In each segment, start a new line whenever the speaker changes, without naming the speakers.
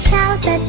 小的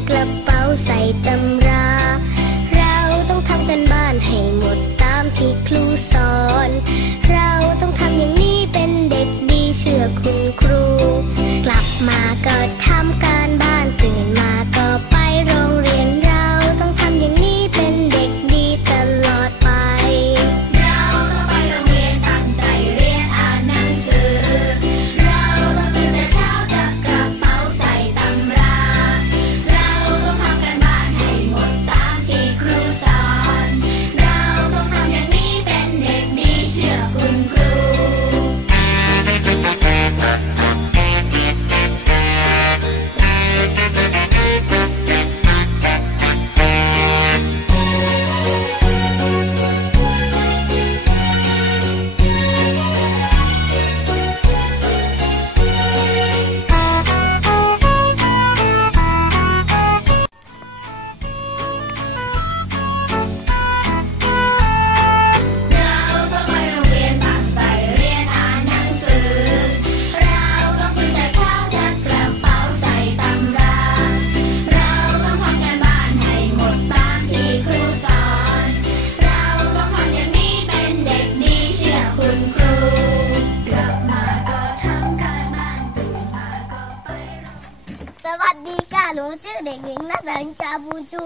หนูชื่อเด็ก
หญิงนัทนจาบู
จู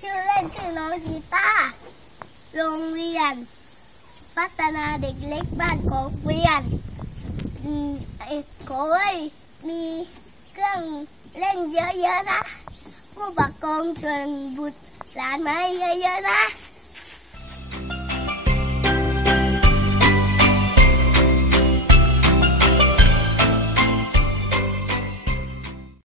ชื่อเล่นชื่อน้องกีตาร์โรงเรียน พัฒนาเด็กเล็กบ้านของเวียนโอ้ยมีเครื่องเล่นเยอะๆนะ ผู้ปกครองชวนบุตรหลานมาเยอะๆนะ